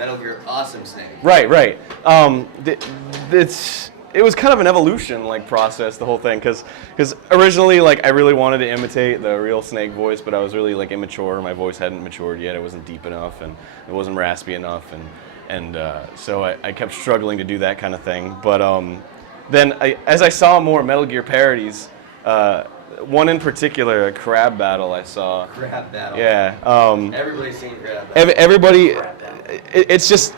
Metal Gear Awesome Snake. Right. It was kind of an evolution process, the whole thing, because originally I really wanted to imitate the real Snake voice, but I was really immature. My voice hadn't matured yet. It wasn't deep enough, and it wasn't raspy enough, and so I kept struggling to do that kind of thing. But then as I saw more Metal Gear parodies, one in particular, a crab battle I saw. Crab battle. Yeah. Everybody's seen crab battle. Everybody, it's just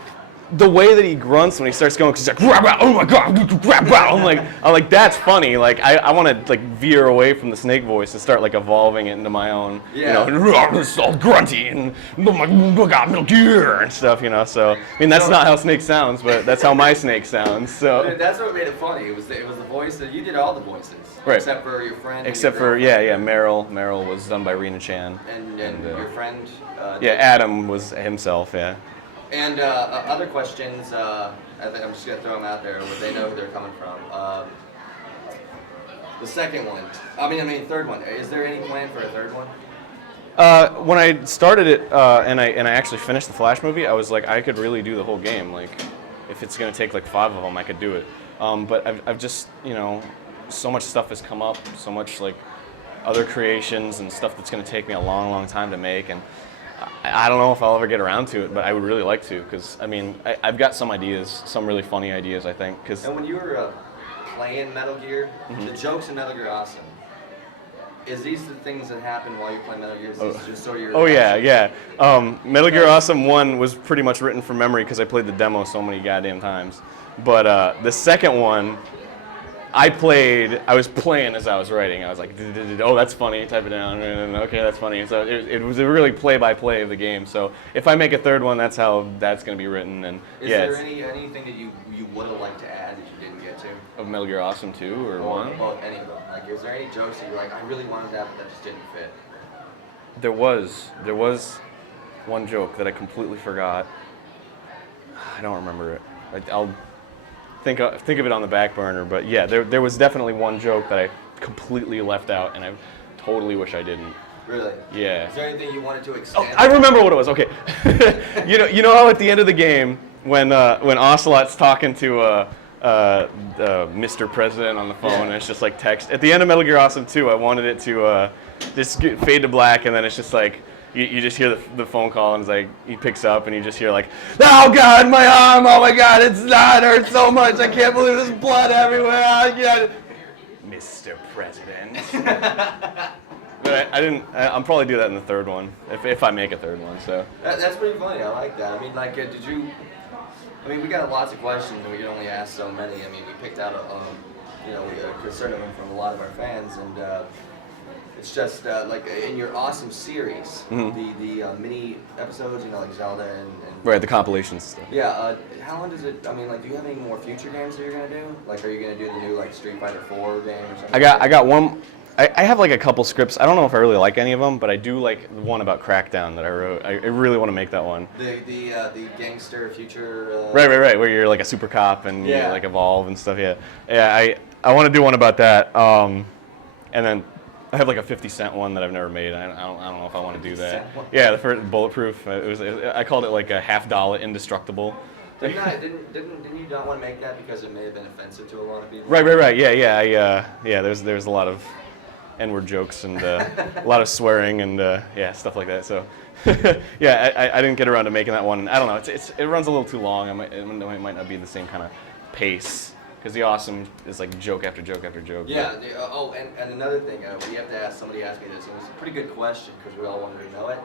the way that he grunts when he starts going, because he's like, oh my god, I'm like, that's funny. I want to veer away from the Snake voice and start evolving it into my own, it's all grunty and oh my god, Metal Gear and stuff, So I mean, that's not how Snake sounds, but that's how my Snake sounds. So that's what made it funny. It was the voice that you did all the voices, right? Except for your friend. Except for Meryl. Meryl was done by Rena Chan. And your friend. Adam was himself. Yeah. And other questions, I'm just going to throw them out there, where they know who they're coming from. The second one, third one. Is there any plan for a third one? When I started it and I actually finished the Flash movie, I was like, I could really do the whole game. If it's going to take 5 of them, I could do it. But I've just, so much stuff has come up, so much other creations and stuff that's going to take me a long, long time to make, and I don't know if I'll ever get around to it, but I would really like to, because I've got some ideas, some really funny ideas, I think. And when you were playing Metal Gear, the jokes in Metal Gear Awesome, is these the things that happen while you're playing Metal Gear? Is this just sort of your yeah. Metal Gear Awesome 1 was pretty much written from memory because I played the demo so many goddamn times. But the second one, I was playing as I was writing. I was like, oh, that's funny, type it down, and okay, that's funny. So it was a really play-by-play of the game. So if I make a third one, that's how that's going to be written. And is there anything that you would have liked to add that you didn't get to? Of Metal Gear Awesome 2 or 1? Well, any of them. Is there any jokes that you're like, I really wanted that, but that just didn't fit? There was one joke that I completely forgot. I don't remember it. I'll think of it on the back burner, but yeah, there was definitely one joke that I completely left out, and I totally wish I didn't. Really? Yeah. Is there anything you wanted to extend? Oh, I remember what it was. Okay. you know how at the end of the game when Ocelot's talking to Mr. President on the phone, and it's just text. At the end of Metal Gear Awesome 2, I wanted it to just fade to black, and then it's just you just hear the phone call, and it's he picks up, and you just hear oh God, my arm, oh my God, it hurts so much, I can't believe there's blood everywhere, Mr. President. But I didn't. I'll probably do that in the third one if I make a third one. So that's pretty funny. I like that. Did you? We got lots of questions, and we can only ask so many. We picked out a certain one from a lot of our fans, and it's just in your Awesome series, the mini episodes, Zelda and right, the compilations stuff. Yeah. How long does it? Do you have any more future games that you're gonna do? Are you gonna do the new Street Fighter 4 game or something? I got one. I have a couple scripts. I don't know if I really like any of them, but I do like the one about Crackdown that I wrote. I really want to make that one. The gangster future. Right. Where you're a super cop and you evolve and stuff. Yeah. I want to do one about that. And then I have a 50 Cent one that I've never made. I don't know if I want to do that. Yeah, the first Bulletproof. I called it a $50 indestructible. Didn't you not want to make that because it may have been offensive to a lot of people? Right. Yeah. There's a lot of N-word jokes and a lot of swearing and stuff like that. So yeah, I didn't get around to making that one. I don't know. It runs a little too long. It might not be the same kind of pace because the Awesome is joke after joke after joke. Yeah. And another thing, we have to ask. Somebody asked me this, and it's a pretty good question because we all wanted to know it.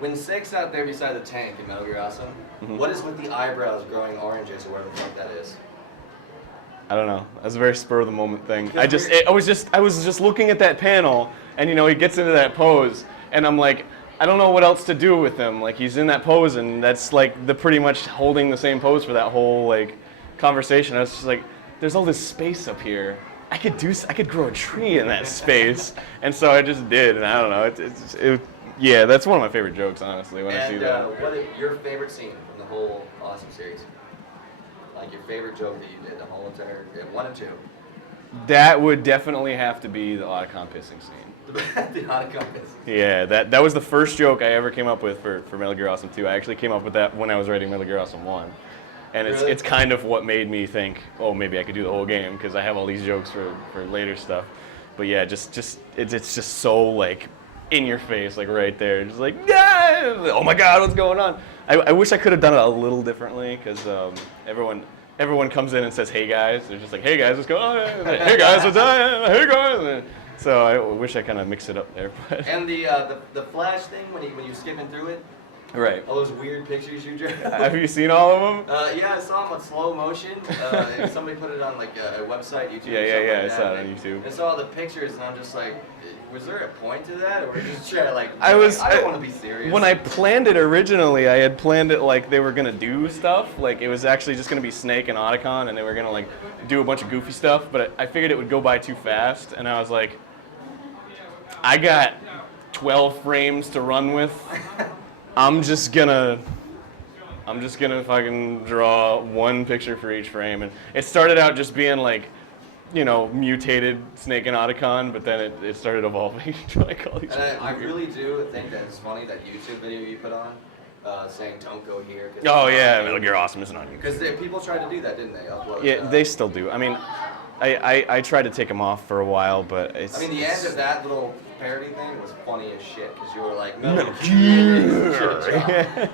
When Snake's out there beside the tank in Metal Gear Awesome, what is with the eyebrows growing oranges or whatever the fuck that is? I don't know. That was a very spur of the moment thing. I was just looking at that panel, and he gets into that pose, and I'm like, I don't know what else to do with him. He's in that pose, and that's the pretty much holding the same pose for that whole conversation. I was just there's all this space up here. I could grow a tree in that space, and so I just did, and I don't know. Yeah, that's one of my favorite jokes, honestly, when I see that. What is your favorite scene from the whole Awesome series? Your favorite joke that you did, the whole entire 1 and 2? That would definitely have to be the Otacon pissing scene. The Haunted Compass. Yeah, that was the first joke I ever came up with for Metal Gear Awesome 2. I actually came up with that when I was writing Metal Gear Awesome 1. And Really? it's kind of what made me think, oh, maybe I could do the whole game, because I have all these jokes for later stuff. But yeah, it's just so like in your face, like right there, just like, yeah, oh my God, what's going on? I wish I could have done it a little differently, because everyone comes in and says, hey guys. They're just like, hey guys, what's going on? Hey guys, what's up? Hey guys. So I wish I kind of mixed it up there. But. And the flash thing when you're skipping through it. Right. All those weird pictures you drew. Have you seen all of them? Yeah, I saw them on slow motion. Somebody put it on like a website, YouTube. Yeah, like I saw it on YouTube. I saw all the pictures, and I'm just like, was there a point to that, or were you just trying to like? I don't want to be serious. When I planned it originally, I had planned it like they were gonna do stuff. Like it was actually just gonna be Snake and Otacon, and they were gonna like do a bunch of goofy stuff. But I figured it would go by too fast, and I was like, I got 12 frames to run with. I'm just gonna fucking draw one picture for each frame, and it started out just being like, you know, mutated Snake and Otacon, but then it started evolving to like all these. And I really do think that it's funny that YouTube video you put on, saying don't go here. Oh yeah, Metal Gear Awesome isn't on YouTube. Because people tried to do that, didn't they? Upload. Yeah, they still do. I mean, I tried to take them off for a while, but it's. I mean, the end of that little parody thing was funny as shit because you were like, Metal Gear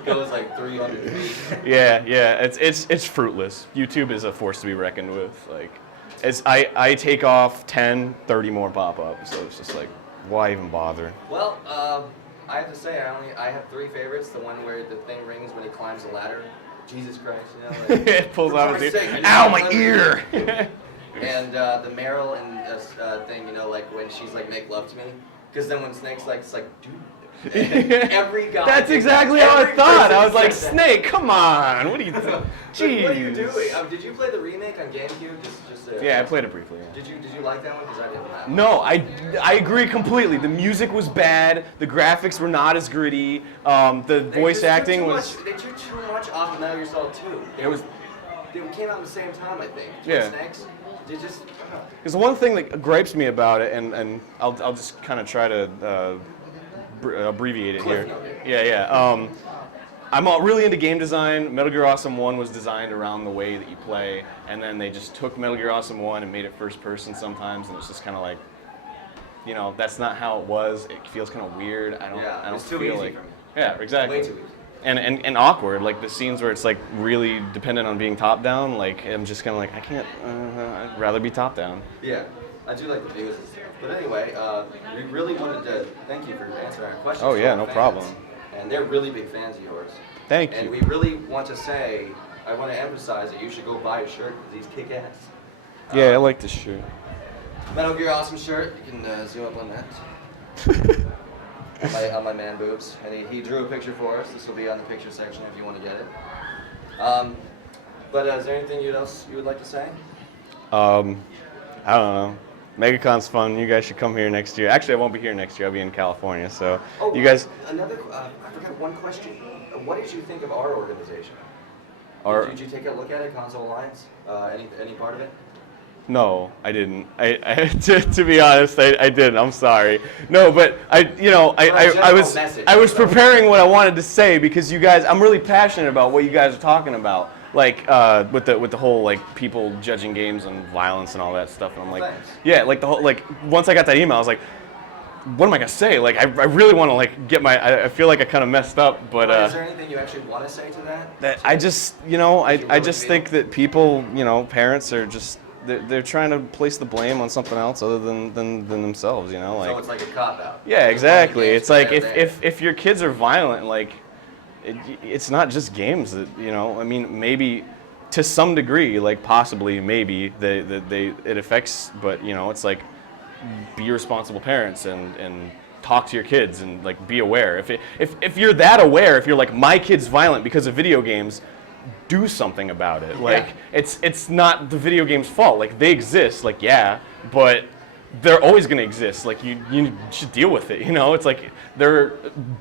goes like 300 feet. Yeah, it's fruitless. YouTube is a force to be reckoned with. Like, I take off 10, 30 more pop up, so it's just like, why even bother? Well, I have to say, I have 3 favorites. The one where the thing rings when he climbs the ladder. Jesus Christ, you know. Like, it pulls out his ear. Ow, my ear! And the Meryl and thing, you know, like when she's like, make love to me. Because then when Snake's like, it's like, dude. Every guy. That's exactly how I thought. I was like, Snake, come on. What are you doing? Jeez. What are you doing? Did you play the remake on GameCube? Yeah, I played it briefly. Yeah. Did you like that one? Because I didn't. That one. No, I agree completely. The music was bad. The graphics were not as gritty. The voice acting was. They took too much off of Metal Gear Solid 2. They came out at the same time, I think. Yeah. Snakes. They just. Because the one thing that gripes me about it, and I'll just kind of try to abbreviate it here. Yeah. I'm really into game design. Metal Gear Awesome 1 was designed around the way that you play, and then they just took Metal Gear Awesome 1 and made it first person sometimes, and it's just kind of like, you know, that's not how it was. It feels kind of weird. I don't it's too feel easy like. for me. Yeah, exactly. Way too easy. And awkward, like the scenes where it's like really dependent on being top down. Like I'm just kind of like I can't. I'd rather be top down. Yeah, I do like the views and stuff. But anyway, we really wanted to thank you for answering our questions. Oh yeah, no problem. And they're really big fans of yours. Thank you. And we really want to say, I want to emphasize that you should go buy a shirt because he's kick-ass. Yeah, I like this shirt. Metal Gear Awesome shirt. You can zoom up on that. on my man boobs. And he drew a picture for us. This will be on the picture section if you want to get it. But is there anything else you would like to say? I don't know. MegaCon's fun. You guys should come here next year. Actually, I won't be here next year. I'll be in California. So you guys. Another. I forgot one question. What did you think of our organization? Did you take a look at it, Console Alliance? Any part of it? No, I didn't. To be honest, I didn't. I'm sorry. No, but I was preparing what I wanted to say because you guys. I'm really passionate about what you guys are talking about. Like with the whole like people judging games and violence and all that stuff, and I'm like, yeah, like the whole like once I got that email, I was like, what am I gonna say? Like I really want to like get my. I feel like I kind of messed up, but. Is there anything you actually want to say to that? That I just I just think that people parents are just they're trying to place the blame on something else other than themselves. Like. So it's like a cop out. Yeah, exactly. It's like if your kids are violent, like. It's not just games that I mean, maybe to some degree, like possibly, maybe it affects, but it's like be responsible parents and talk to your kids and like be aware. If you're that aware, if you're like my kid's violent because of video games, do something about it. Like it's not the video game's fault. Like they exist. Like but they're always going to exist. Like you should deal with it. It's like there are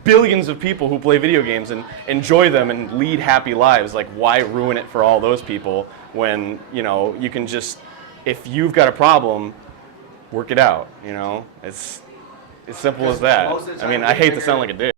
billions of people who play video games and enjoy them and lead happy lives. Like why ruin it for all those people when you can just, if you've got a problem, work it out. It's As simple as Because that. most of the I mean, time I we hate to figure- sound like a dick.